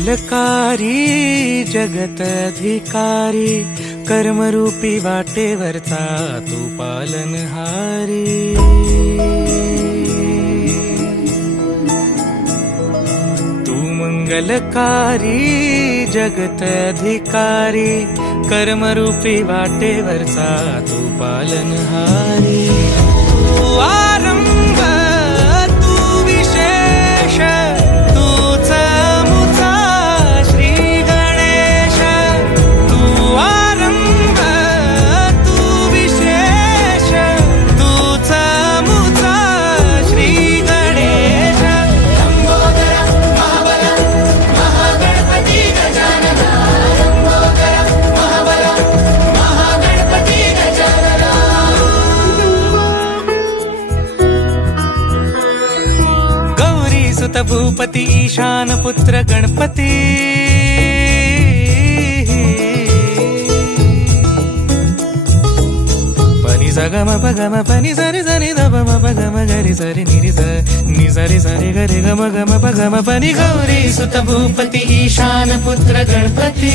मंगलकारी जगत अधिकारी, कर्मरूपी वाटेवरचा तू पालनहारी। तू मंगलकारी जगत अधिकारी, कर्मरूपी वाटेवरचा तू पालनहारी। तू आरंभ तू विशेष, तूच मुचा श्री गणेश। तू आरंभ तू विशेष, तूच मुचा श्री गणेश। लंबोदर महाबल महागणपती गजानन, लंबोदर महाबल महागणपती गजानन। गौरी सुत भूपती ईशान पुत्र गणपती, पनि सगम पगम पनि सरि सरि ध म पगम गरि सरि निरि स नि सरि सरि गरि गम गम पगम पनि। गौरी सुत भूपती ईशान पुत्र गणपती,